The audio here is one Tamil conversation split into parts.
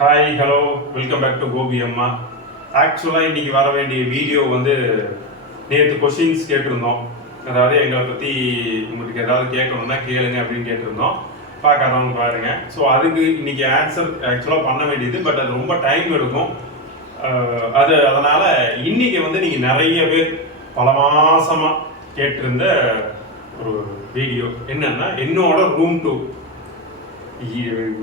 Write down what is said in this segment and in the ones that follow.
Hi hello welcome back to Gopi அம்மா. ஆக்சுவலாக இன்றைக்கி வர வேண்டிய வீடியோ வந்து நேற்று கொஷின்ஸ் கேட்டிருந்தோம். அதாவது எங்களை பற்றி உங்களுக்கு ஏதாவது கேட்கணுன்னா கேளுங்க அப்படின்னு கேட்டிருந்தோம். பார்க்காதவங்க பாருங்கள். ஸோ அதுக்கு இன்றைக்கி ஆன்சர் ஆக்சுவலாக பண்ண வேண்டியது, பட் அது ரொம்ப டைம் எடுக்கும். அதனால் இன்றைக்கி வந்து நீங்கள் நிறைய பேர் பல மாதமாக கேட்டிருந்த ஒரு வீடியோ என்னென்னா என்னோட ரூம் டூர்.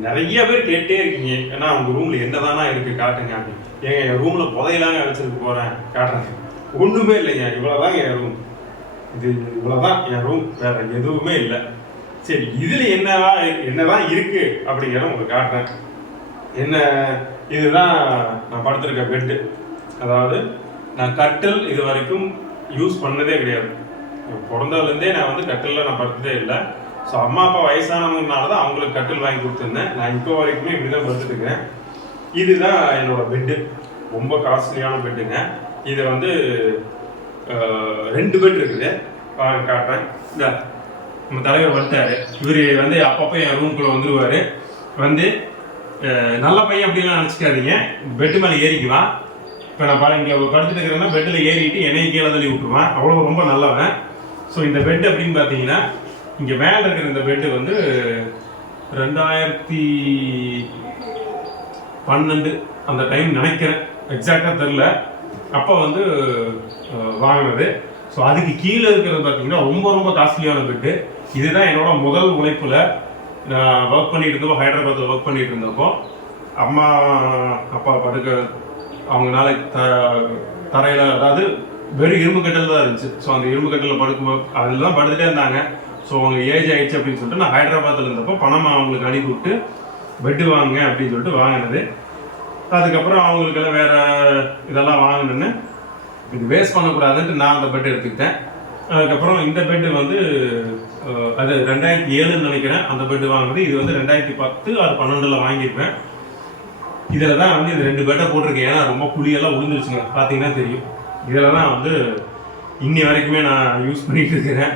நிறைய பேர் கேட்டே இருக்கீங்க, ஏன்னா அவங்க ரூம்ல என்னதானா இருக்கு காட்டுங்க அப்படின்னு. ஏங்க என் ரூம்ல புதையலாங்க வச்சுட்டு போறேன், காட்டுறேன். ஒண்ணுமே இல்லைங்க, இவ்வளவுதான் என் ரூம். இது இவ்வளவுதான் என் ரூம், வேற எதுவுமே இல்லை. சரி, இதுல என்னதான் இருக்கு அப்படிங்கிறத உங்களுக்கு காட்டுறேன். என்ன, இதுதான் நான் படுத்திருக்க பெட்டு. அதாவது நான் கட்டில் இது வரைக்கும் யூஸ் பண்ணதே கிடையாது. பிறந்ததுலேருந்தே நான் வந்து கட்டிலில் நான் படுத்ததே இல்லை. ஸோ அம்மா அப்பா வயசானவங்கனால தான் அவங்களுக்கு கட்டில் வாங்கி கொடுத்துருந்தேன். நான் இப்போ வரைக்குமே இப்படி தான் படுத்துட்டுருக்கேன். இதுதான் என்னோட பெட்டு, ரொம்ப காஸ்ட்லியான பெட்டுங்க. இதை வந்து 2 பெட் இருக்குது, காட்டுறேன். இந்த நம்ம தலைவர் வந்துட்டாரு. இவர் வந்து அப்பப்போ என் ரூம்குள்ளே வந்துடுவார். வந்து நல்ல பையன் அப்படின்லாம் நினச்சிக்காதீங்க, பெட்டு மேலே ஏறிக்குவான். இப்போ நான் இங்கே படுத்துட்டு இருக்கிறேன்னா பெட்டில் ஏறிட்டு என்னையும் கீழே தள்ளி விட்டுருவான். அவ்வளோ ரொம்ப நல்லவன். ஸோ இந்த பெட் அப்படின்னு பார்த்தீங்கன்னா, இங்கே மேலே இருக்கிற இந்த பெட்டு வந்து 2012 அந்த டைம் நினைக்கிறேன், எக்ஸாக்டாக தெரில. அப்போ வந்து வாங்கினது. ஸோ அதுக்கு கீழே இருக்கிறது பார்த்தீங்கன்னா ரொம்ப ரொம்ப காஸ்ட்லியான பெட்டு. இதுதான் என்னோட முதல் உழைப்பில் நான் ஒர்க் பண்ணிட்டு இருந்தப்போ, ஹைதராபாத்தில் ஒர்க் பண்ணிட்டு இருந்தப்போ அம்மா அப்பா படுக்க அவங்களால தரையில், அதாவது வெறும் இரும்பு கட்டில் தான் இருந்துச்சு. ஸோ அந்த இரும்பு கட்டில் படுக்கும்போது அதில் தான் படுத்துகிட்டே இருந்தாங்க. ஸோ அவங்க ஏஜ் ஆகிடுச்சு அப்படின்னு சொல்லிட்டு நான் ஹைதராபாத்தில் இருந்தப்போ பணமாக அவங்களுக்கு அனுப்பி விட்டு பெட்டு வாங்க அப்படின்னு சொல்லிட்டு வாங்கினது. அதுக்கப்புறம் அவங்களுக்கெல்லாம் வேறு இதெல்லாம் வாங்கினேன்னு, இது வேஸ்ட் பண்ணக்கூடாதுன்ட்டு நான் அந்த பெட்டு எடுத்துக்கிட்டேன். அதுக்கப்புறம் இந்த பெட்டு வந்து அது 2007 நினைக்கிறேன் அந்த பெட்டு வாங்கினது. இது வந்து 2010 அது 12 வாங்கியிருப்பேன். இதில் தான் வந்து இது 2 பெட்டை போட்டிருக்கேன். ஏன்னா ரொம்ப புளியெல்லாம் விழுந்துருச்சுங்க, பார்த்தீங்கன்னா தெரியும். இதில் தான் வந்து இன்னி வரைக்குமே நான் யூஸ் பண்ணிகிட்டு இருக்கிறேன்.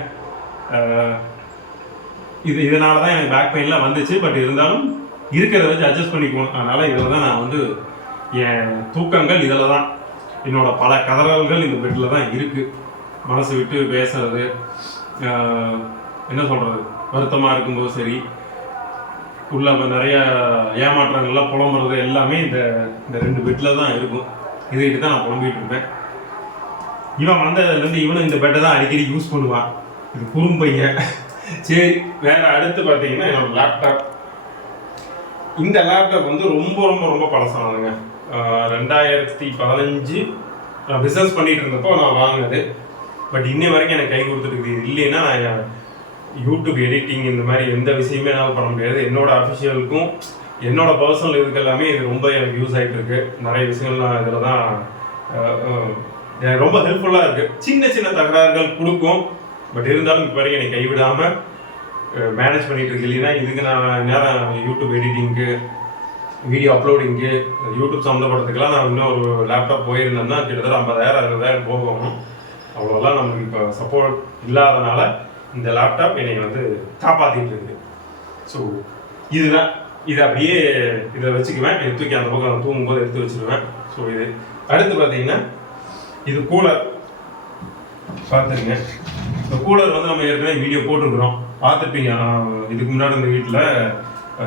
இதனால தான் எனக்கு பேக் பெயின்லாம் வந்துச்சு. பட் இருந்தாலும் இருக்கிறத வச்சு அட்ஜஸ்ட் பண்ணிக்குவோம். அதனால் இதில் தான் நான் வந்து என் தூக்கங்கள் இதில் தான். என்னோட பல கதறல்கள் இந்த பெட்டில் தான் இருக்குது. மனசு விட்டு பேசுறது, என்ன சொல்கிறது, வருத்தமாக இருக்கும்போது சரி, உள்ள நிறைய ஏமாற்றங்கள்லாம் புலம்புறது எல்லாமே இந்த 2 பெட்டில் தான் இருக்கும். இதுக்கிட்ட தான் நான் புலம்பிகிட்டு இருப்பேன். இவன் வந்ததுலேருந்து இவனும் இந்த பெட்டை தான் அடிக்கடி யூஸ் பண்ணுவான். இது குறும்பையன். சரி, வேற அடுத்து பார்த்தீங்கன்னா என்னோட லேப்டாப். இந்த லேப்டாப் வந்து ரொம்ப ரொம்ப ரொம்ப பழசானதுங்க. 2015 நான் பிஸ்னஸ் பண்ணிட்டு இருந்தப்போ நான் வாங்கினது. பட் இன்னை வரைக்கும் எனக்கு கை கொடுத்துருக்கு. இது இல்லைன்னா நான் யூடியூப் எடிட்டிங் இந்த மாதிரி எந்த விஷயமே என்னால் பண்ண முடியாது. என்னோட அஃபிஷியலுக்கும் என்னோட பர்சனல் இதுக்கு எல்லாமே இது ரொம்ப எனக்கு யூஸ் ஆகிட்டு இருக்கு. நிறைய விஷயங்கள் நான் இதில் தான் ரொம்ப ஹெல்ப்ஃபுல்லாக இருக்குது. சின்ன சின்ன தகராறுகள் கொடுக்கும், பட் இருந்தாலும் இப்போ வரைக்கும் என்னை கைவிடாமல் மேனேஜ் பண்ணிகிட்டு இருக்கு. இல்லைன்னா இதுக்கு நான் நேரம் யூடியூப் எடிட்டிங்க்கு, வீடியோ அப்லோடிங்கு, யூடியூப் சம்மந்தப்பட்டதுக்கெல்லாம் நான் இன்னும் ஒரு லேப்டாப் போயிருந்தேன்னா கிட்டத்தட்ட 50,000 60,000 போகணும். அவ்வளோலாம் நமக்கு இப்போ சப்போர்ட் இல்லாதனால இந்த லேப்டாப் என்னை வந்து காப்பாற்றிட்டு இருக்குது. ஸோ இதுதான், இதை அப்படியே இதை வச்சுக்குவேன். இதை தூக்கி அந்த பக்கம் தூங்கும்போது எடுத்து வச்சுருவேன். ஸோ இது அடுத்து பார்த்தீங்கன்னா இது கூலர். பார்த்துருங்க, இந்த கூலர் வந்து நம்ம ஏற்கனவே வீடியோ போட்டுருக்குறோம், பார்த்துருப்பீங்க. இதுக்கு முன்னாடி இந்த வீட்டில்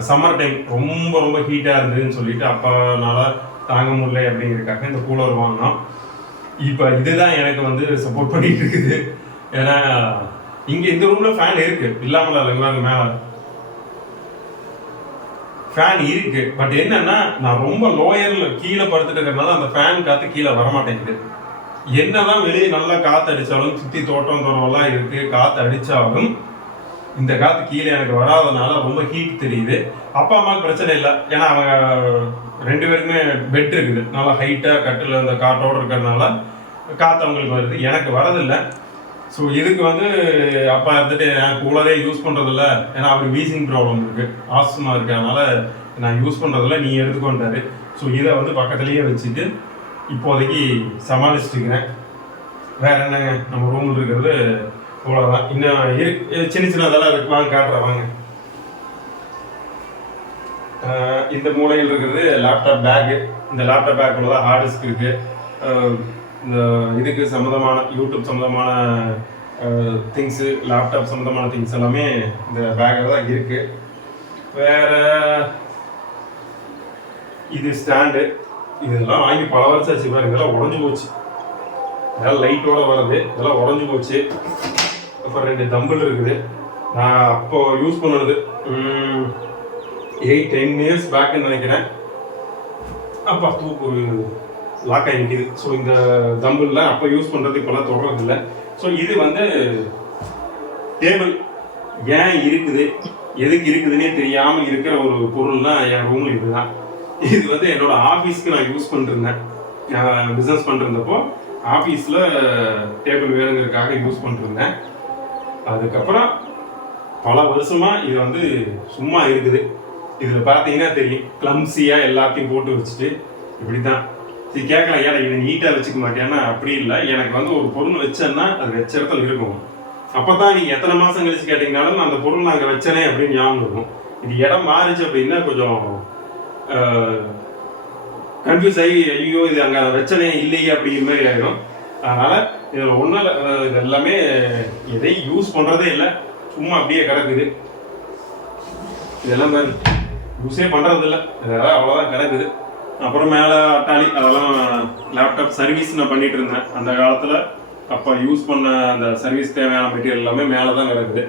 சம்மர் டைம் ரொம்ப ரொம்ப ஹீட்டாக இருந்ததுன்னு சொல்லிட்டு அப்பானால தாங்க முடியல அப்படிங்கிறதுக்காக இந்த கூலர் வாங்கினோம். இப்போ இதுதான் எனக்கு வந்து சப்போர்ட் பண்ணிட்டு இருக்குது. ஏன்னா இங்கே இந்த ரூமில் ஃபேன் இருக்குது, இல்லாமல் இல்லைங்களா, மேலே ஃபேன் இருக்குது. பட் என்னன்னா நான் ரொம்ப லோயரில் கீழே படுத்துட்டு இருக்கிறதுனால அந்த ஃபேன் காற்று கீழே வரமாட்டேங்குது. என்னதான் வெளியே நல்லா காற்று அடித்தாலும், சுற்றி தோட்டம் தோட்டம்லாம் இருக்குது, காற்று அடித்தாலும் இந்த காற்று கீழே எனக்கு வராதனால ரொம்ப ஹீட் தெரியுது. அப்பா அம்மாவுக்கு பிரச்சனை இல்லை, ஏன்னா அவங்க 2 பேருக்குமே பெட் இருக்குது, நல்லா ஹைட்டாக கட்டில் அந்த காற்றோடு இருக்கிறதுனால காற்று அவங்களுக்கு வருது, எனக்கு வரதில்லை. ஸோ இதுக்கு வந்து அப்பா இருந்துட்டு நான் கூலரே யூஸ் பண்ணுறதில்ல, ஏன்னா அவருக்கு வீசிங் ப்ராப்ளம் இருக்குது, ஆஸ்துமா இருக்கிறதுனால நான் யூஸ் பண்ணுறதில்ல, நீ எடுத்துக்கொண்டாரு. ஸோ இதை வந்து பக்கத்துலேயே வச்சுட்டு இப்போதைக்கு சமாளிச்சுட்டுக்கிறேன். வேற என்னங்க, நம்ம ரூமில் இருக்கிறது அவ்வளோதான். இன்னும் சின்ன சின்னதெல்லாம் இருக்கு, வாங்க காட்டுறேன் வாங்க. இந்த மூலையில் இருக்கிறது லேப்டாப் பேக்கு. இந்த லேப்டாப் பேக்குள்ள தான் ஹார்ட் டிஸ்க் இருக்குது. இந்த இதுக்கு சம்மந்தமான யூடியூப் சம்மந்தமான திங்ஸு, லேப்டாப் சம்மந்தமான திங்ஸ் எல்லாமே இந்த பேக்கில் தான் இருக்குது. வேறு இது ஸ்டாண்டு. இதெல்லாம் வாங்கி பல வருஷம் ஆச்சு பாருங்க. இதெல்லாம் உடஞ்சி போச்சு. இதெல்லாம் லைட்டோடு வருது. இதெல்லாம் உடஞ்சி போச்சு. அப்புறம் 2 தம்பிள் இருக்குது. நான் அப்போ யூஸ் பண்ணுறது 8-10 இயர்ஸ் பேக்குன்னு நினைக்கிறேன். அப்போ தூக்கு லாக் ஆகி நிற்கிது. ஸோ இந்த தம்பிளில் அப்போ யூஸ் பண்ணுறது இப்போலாம் தொடர்றதில்லை. ஸோ இது வந்து டேபிள். ஏன் இருக்குது, எதுக்கு இருக்குதுன்னே தெரியாமல் இருக்கிற ஒரு பொருள்னால் என் ரூமில் இதுதான். இது வந்து என்னோட ஆஃபீஸ்க்கு நான் யூஸ் பண்ணிருந்தேன். பிஸ்னஸ் பண்ணிருந்தப்போ ஆஃபீஸில் டேபிள் வேணுங்கிறதுக்காக யூஸ் பண்ணிருந்தேன். அதுக்கப்புறம் பல வருஷமாக இது வந்து சும்மா இருக்குது. இதில் பார்த்தீங்கன்னா தெரியும், கிளம்ஸியாக எல்லாத்தையும் போட்டு வச்சுட்டு இப்படி தான். சரி கேட்கலாம், ஏன்னா இதை நீட்டாக வச்சுக்க மாட்டேன்னா அப்படி இல்லை. எனக்கு வந்து ஒரு பொருள் வச்சேன்னா அது வச்ச இடத்துல இருக்கும். அப்போ தான் நீங்கள் எத்தனை மாதம் கழிச்சு கேட்டிங்கனாலும் அந்த பொருள் நான் அங்கே வச்சேனே அப்படின்னு ஞாபகம் இருக்கும். இது இடம் மாறிச்சு அப்படின்னா கொஞ்சம் கன்ஃபியூஸ் ஆகி ஐயோ இது அங்கே வச்சனே இல்லையே அப்படிங்கிற மாதிரி ஆகிடும். அதனால் இதில் ஒன்றும் இல்லை, இது எல்லாமே எதையும் யூஸ் பண்ணுறதே இல்லை, சும்மா அப்படியே கிடக்குது. இதெல்லாம் யூஸே பண்ணுறது இல்லை, இதெல்லாம் அவ்வளோதான் கிடக்குது. அப்புறம் மேலே அட்டாளி, அதெல்லாம் லேப்டாப் சர்வீஸ் நான் பண்ணிகிட்டு இருந்தேன் அந்த காலத்தில். அப்போ யூஸ் பண்ண அந்த சர்வீஸ் தேவையான மெட்டீரியல் எல்லாமே மேலே தான் கிடக்குது.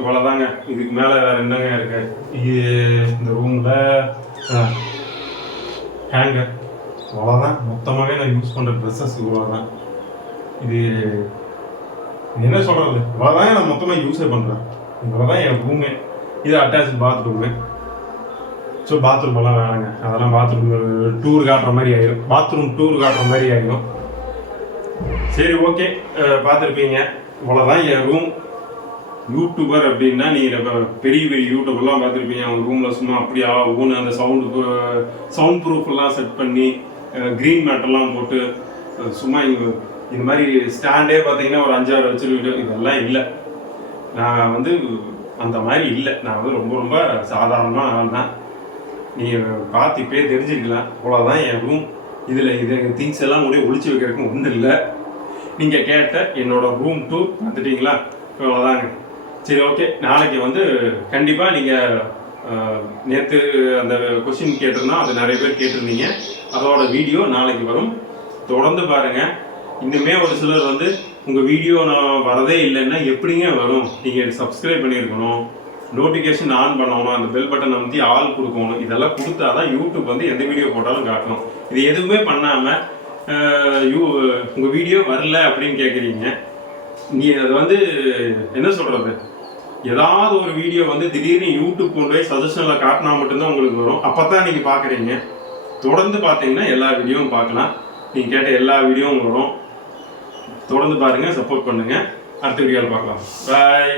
இவ்வளோதாங்க. இதுக்கு மேலே வேறு என்னங்க இருக்கு. இது இந்த ரூமில் ஹேங்கர். அவ்வளோதான். மொத்தமாகவே நான் யூஸ் பண்ணுற ட்ரெஸ்ஸஸ் இவ்வளோதான். இது என்ன சொல்கிறது, இவ்வளோதான் நான் மொத்தமாக யூஸே பண்ணுறேன். இவ்வளோதான் என் ரூமே. இது அட்டாச் பாத்ரூமு. ஸோ பாத்ரூம் எல்லாம் வேணாங்க, அதெல்லாம் பாத்ரூம் டூர் காட்டுற மாதிரி ஆயிடும். பாத்ரூம் டூர் காட்டுற மாதிரி ஆகிடும். சரி ஓகே, பார்த்துருப்பீங்க. இவ்வளோதான் என் ரூம். யூடியூபர் அப்படின்னா நீங்கள் பெரிய பெரிய யூடியூப்லாம் பார்த்துருப்பீங்க. அவங்க ரூமில் சும்மா அப்படியே ஊன்னு அந்த சவுண்ட் ப்ரூஃப்லாம் செட் பண்ணி க்ரீன் மேட்டெல்லாம் போட்டு சும்மா இது மாதிரி ஸ்டாண்டே பார்த்தீங்கன்னா ஒரு 5-6 வச்சுருக்கீங்க. இதெல்லாம் இல்லை. நான் வந்து அந்த மாதிரி இல்லை. நான் வந்து ரொம்ப ரொம்ப சாதாரணமாக ஆள் தான். நீங்கள் பார்த்து இப்போயே தெரிஞ்சுக்கலாம். அவ்வளோதான் என் ரூம். இதில் இது திங்ஸ் எல்லாம் கூட ஒழிச்சு வைக்கிறதுக்கு ஒன்றும் இல்லை. நீங்கள் கேட்ட என்னோட ரூம் டூர் பார்த்துட்டிங்களா? அவ்வளோதாங்க. சரி ஓகே, நாளைக்கு வந்து கண்டிப்பாக நீங்கள் நேற்று அந்த கொஸ்டின் கேட்டிருந்தா அது நிறைய பேர் கேட்டிருந்தீங்க. அதோட வீடியோ நாளைக்கு வரும். தொடர்ந்து பாருங்கள். இன்னுமே ஒரு சிலர் வந்து உங்கள் வீடியோ நான் வரதே இல்லைன்னா எப்படிங்க வரும்? நீங்கள் சப்ஸ்கிரைப் பண்ணியிருக்கணும், நோட்டிஃபிகேஷன் ஆன் பண்ணணும், அந்த பெல் பட்டன் அமைத்தி ஆல் கொடுக்கணும். இதெல்லாம் கொடுத்தா தான் யூடியூப் வந்து எந்த வீடியோ போட்டாலும் காட்டணும். இது எதுவுமே பண்ணாமல் உங்கள் வீடியோ வரல அப்படின்னு கேட்குறீங்க. நீங்கள் அதை வந்து என்ன சொல்கிறது, ஏதாவது ஒரு வீடியோ வந்து திடீர்னு யூடியூப் கொண்டு போய் சஜஷனில் காட்டினா மட்டும்தான் உங்களுக்கு வரும். அப்போ தான் நீங்கள் பார்க்குறீங்க. தொடர்ந்து பார்த்தீங்கன்னா எல்லா வீடியோவும் பார்க்கலாம். நீங்கள் கேட்ட எல்லா வீடியோவும் வரும். தொடர்ந்து பாருங்கள், சப்போர்ட் பண்ணுங்கள். அடுத்த வீடியோவில் பார்க்கலாம். பாய்.